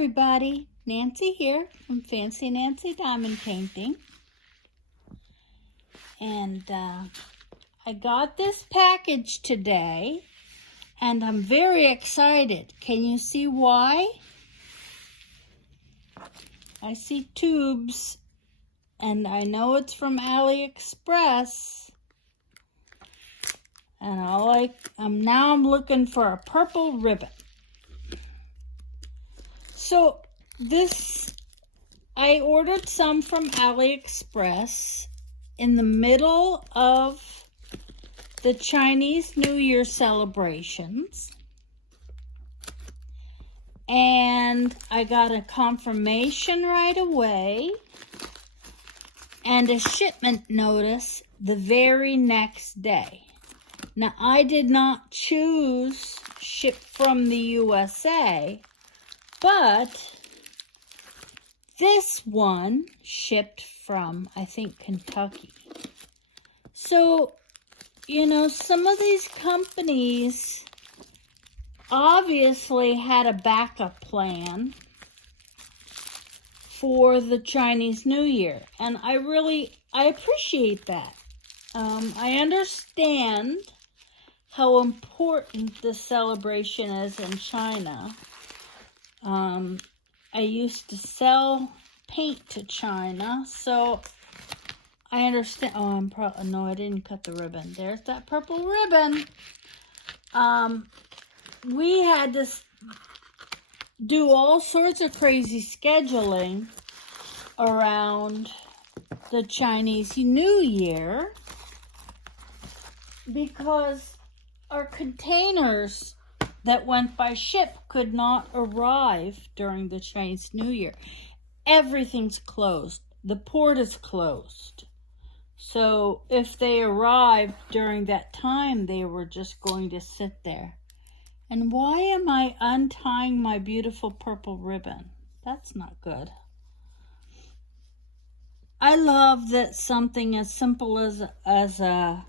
everybody, Nancy here from Fancy Nancy Diamond Painting. And I got this package today and I'm very excited. Can you see why? I see tubes and I know it's from AliExpress. And I'm looking for a purple ribbon. So I ordered some from AliExpress in the middle of the Chinese New Year celebrations. And I got a confirmation right away and a shipment notice the very next day. Now, I did not choose ship from the USA, but this one shipped from, I think, Kentucky. So, you know, some of these companies obviously had a backup plan for the Chinese New Year. And I appreciate that. I understand how important the celebration is in China. I used to sell paint to China, so I understand. No, I didn't cut the ribbon. There's that purple ribbon. We had to do all sorts of crazy scheduling around the Chinese New Year because our containers that went by ship could not arrive during the Chinese New Year. Everything's closed. The port is closed. So if they arrived during that time, they were just going to sit there. And why am I untying my beautiful purple ribbon? That's not good. I love that something as simple as a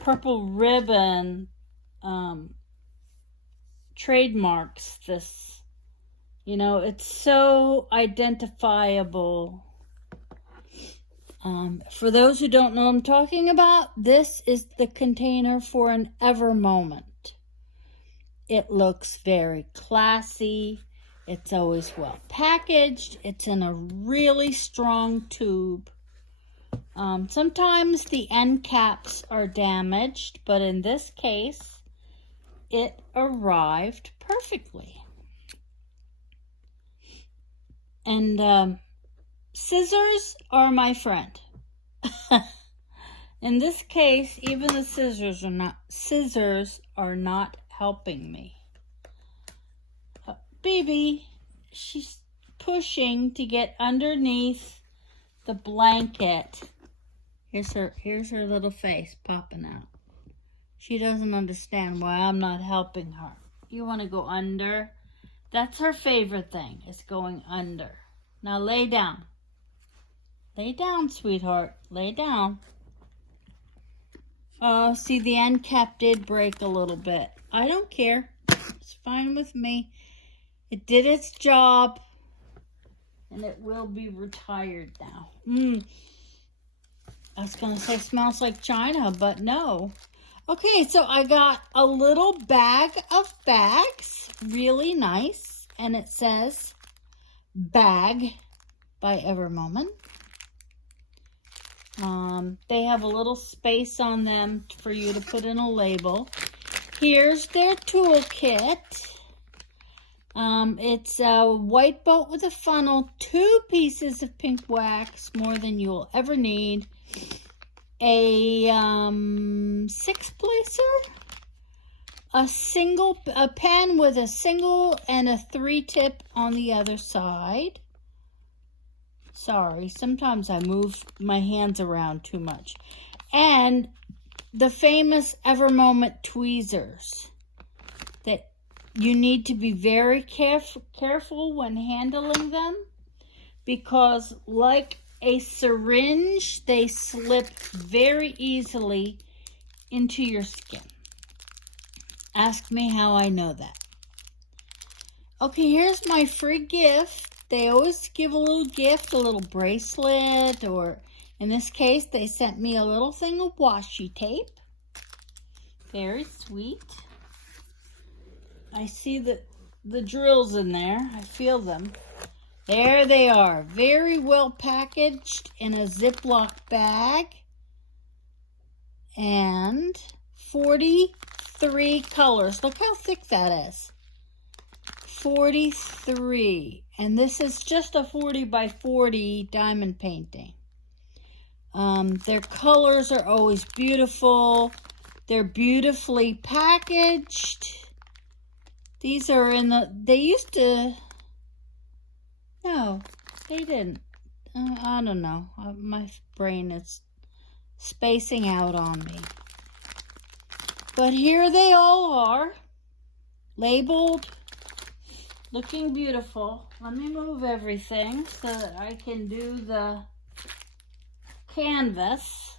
purple ribbon trademarks this. You know, it's so identifiable. For those who don't know what I'm talking about, this is the container for an Ever moment. It looks very classy. It's always well packaged. It's in a really strong tube. Sometimes the end caps are damaged, but in this case, it arrived perfectly. And scissors are my friend. In this case, even the scissors are not helping me. Baby, she's pushing to get underneath the blanket. Here's her little face popping out. She doesn't understand why I'm not helping her. You want to go under? That's her favorite thing, is going under. Now lay down. Lay down, sweetheart. Lay down. Oh, see, the end cap did break a little bit. I don't care. It's fine with me. It did its job. And it will be retired now. I was going to say smells like China, but no. Okay, so I got a little bag of bags. Really nice. And it says Bag by Ever Moment. They have a little space on them for you to put in a label. Here's their toolkit. It's a white boat with a funnel, 2 pieces of pink wax, more than you will ever need. A 6-placer, a pen with a single and a 3-tip on the other side. Sorry, sometimes I move my hands around too much. And the famous Ever Moment tweezers that you need to be very careful when handling them because like a syringe, they slip very easily into your skin. Ask me how I know that. Okay, here's my free gift. They always give a little gift, a little bracelet, or in this case, they sent me a little thing of washi tape. Very sweet. I see the drills in there. I feel them. There they are. Very well packaged in a Ziploc bag. And 43 colors. Look how thick that is. 43. And this is just a 40 by 40 diamond painting. Their colors are always beautiful. They're beautifully packaged. These are in they used to, no, they didn't. I don't know. My brain is spacing out on me. But here they all are, labeled, looking beautiful. Let me move everything so that I can do the canvas.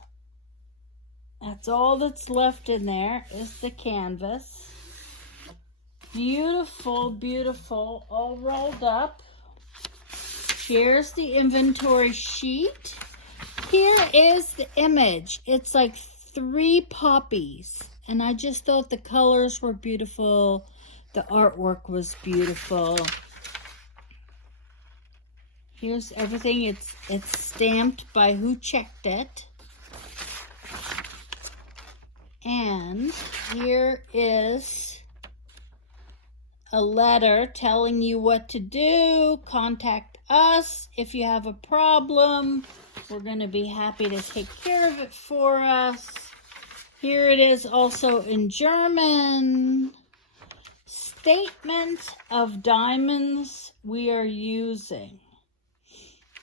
That's all that's left in there is the canvas. Beautiful, beautiful, all rolled up. Here's the inventory sheet. Here is the image. It's like 3 poppies. And I just thought the colors were beautiful. The artwork was beautiful. Here's everything. It's stamped by who checked it. And here is a letter telling you what to do. Contact us if you have a problem. We're going to be happy to take care of it for us. Here it is also in German. Statement of diamonds we are using.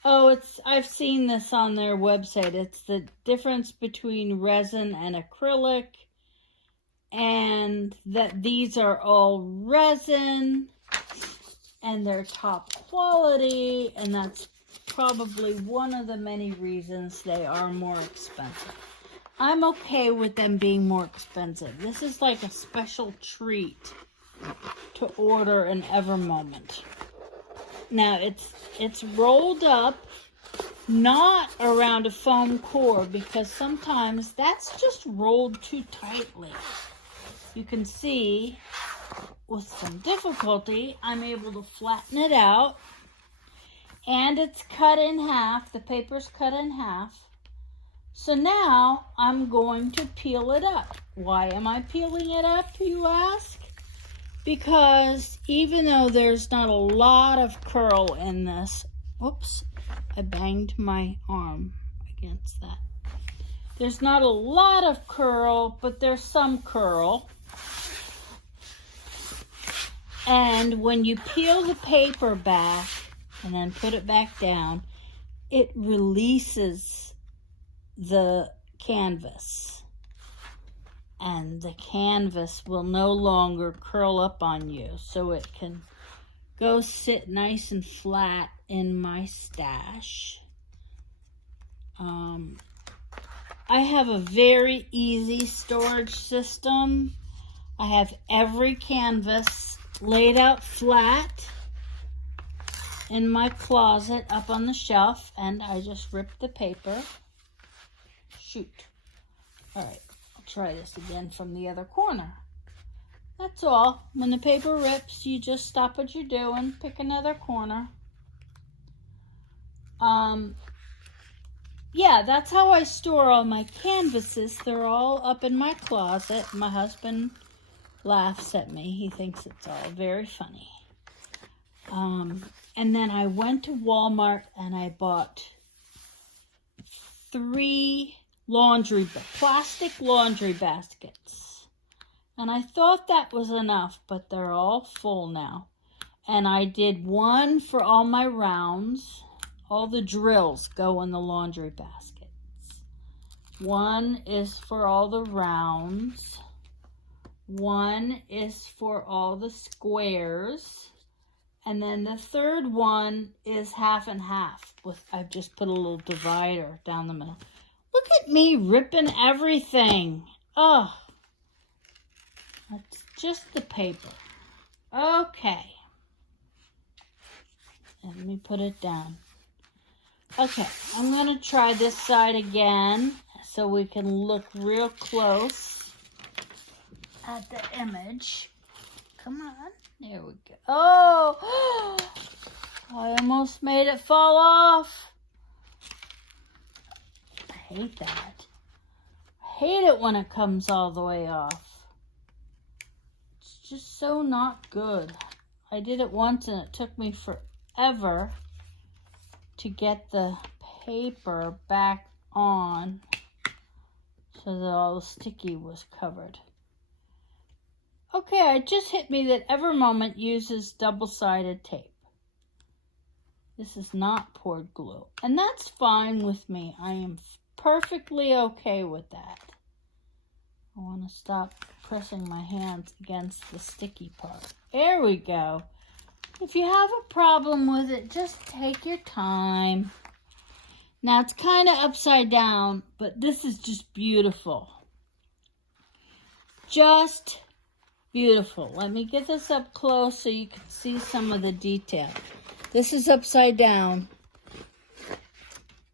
Oh, I've seen this on their website. It's the difference between resin and acrylic. And that these are all resin and they're top quality, and that's probably one of the many reasons they are more expensive. I'm okay with them being more expensive. This is like a special treat to order an Ever Moment. Now it's rolled up, not around a foam core, because sometimes that's just rolled too tightly. You can see with some difficulty, I'm able to flatten it out, and it's cut in half. The paper's cut in half. So now I'm going to peel it up. Why am I peeling it up, you ask? Because even though there's not a lot of curl in this, whoops, I banged my arm against that. There's not a lot of curl, but there's some curl. And when you peel the paper back and then put it back down, it releases the canvas. And the canvas will no longer curl up on you, so it can go sit nice and flat in my stash. I have a very easy storage system. I have every canvas laid out flat in my closet up on the shelf, and I just rip the paper. Shoot. All right, I'll try this again from the other corner. That's all. When the paper rips, you just stop what you're doing, pick another corner. Yeah, that's how I store all my canvases. They're all up in my closet. My husband laughs at me. He thinks it's all very funny. And then I went to Walmart and I bought 3 plastic laundry baskets. And I thought that was enough, but they're all full now. And I did one for all my rounds. All the drills go in the laundry baskets. One is for all the rounds. One is for all the squares. And then the third one is half and half. I've just put a little divider down the middle. Look at me ripping everything. Oh, that's just the paper. Okay. Let me put it down. Okay, I'm going to try this side again so we can look real close at the image. Come on. There we go. Oh! I almost made it fall off. I hate that. I hate it when it comes all the way off. It's just so not good. I did it once and it took me forever to get the paper back on so that all the sticky was covered. Okay, it just hit me that Evermoment uses double-sided tape. This is not poured glue, and that's fine with me. I am perfectly okay with that. I want to stop pressing my hands against the sticky part. There we go. If you have a problem with it, just take your time. Now it's kind of upside down, but this is just beautiful. Just beautiful. Let me get this up close so you can see some of the detail. This is upside down.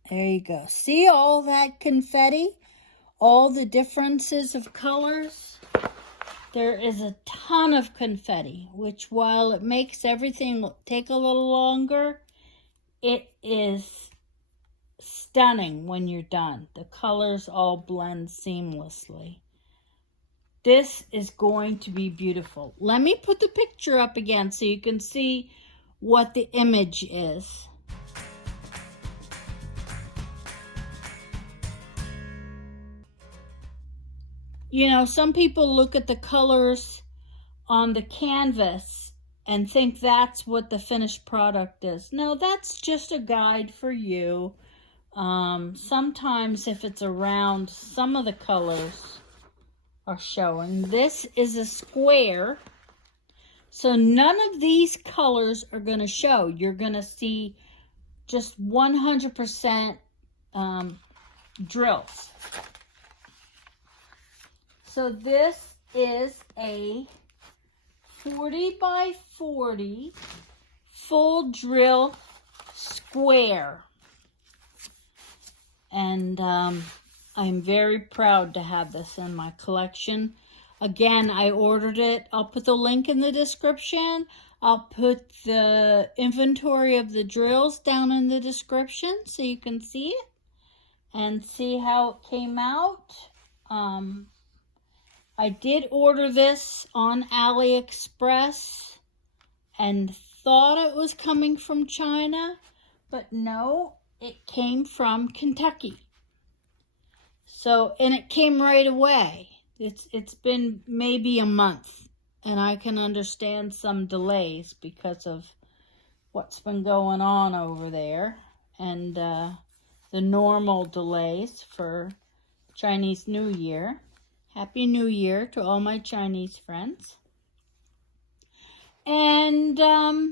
There you go. See all that confetti? All the differences of colors? There is a ton of confetti, which while it makes everything take a little longer, it is stunning when you're done. The colors all blend seamlessly. This is going to be beautiful. Let me put the picture up again so you can see what the image is. You know, some people look at the colors on the canvas and think that's what the finished product is. No, that's just a guide for you. Sometimes if it's around, some of the colors are showing. This is a square, so none of these colors are going to show. You're going to see just 100% drills. So this is a 40 by 40 full drill square. And I'm very proud to have this in my collection. Again, I ordered it. I'll put the link in the description. I'll put the inventory of the drills down in the description so you can see it and see how it came out. I did order this on AliExpress and thought it was coming from China, but no, it came from Kentucky. So, and it came right away. It's been maybe a month, and I can understand some delays because of what's been going on over there and the normal delays for Chinese New Year. Happy New Year to all my Chinese friends. And, hey,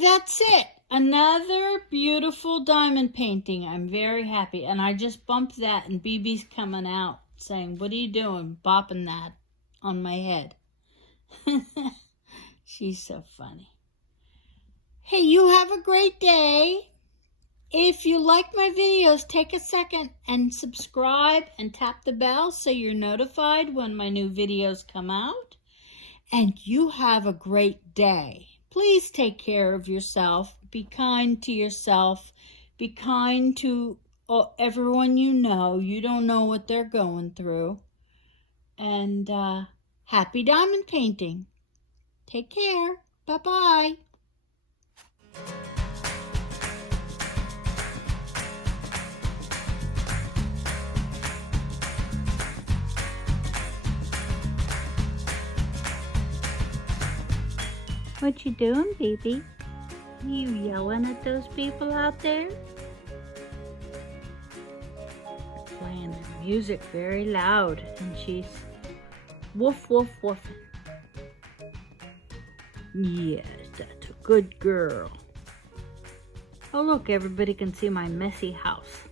that's it. Another beautiful diamond painting. I'm very happy. And I just bumped that, and BB's coming out saying, "What are you doing? Bopping that on my head." She's so funny. Hey, you have a great day. If you like my videos, take a second and subscribe and tap the bell so you're notified when my new videos come out. And you have a great day. Please take care of yourself. Be kind to yourself. Be kind to everyone you know. You don't know what they're going through. And happy diamond painting. Take care. Bye-bye. What you doing, baby? You yelling at those people out there? Playing the music very loud, and she's woof, woof, woofing. Yes, that's a good girl. Oh, look, everybody can see my messy house.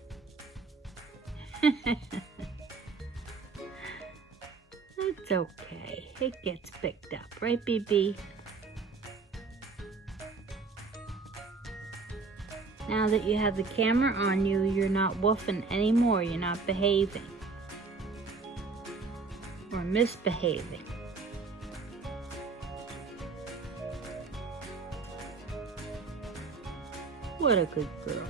It's okay. It gets picked up, right, BB? Now that you have the camera on you, you're not woofing anymore. You're not behaving or misbehaving. What a good girl.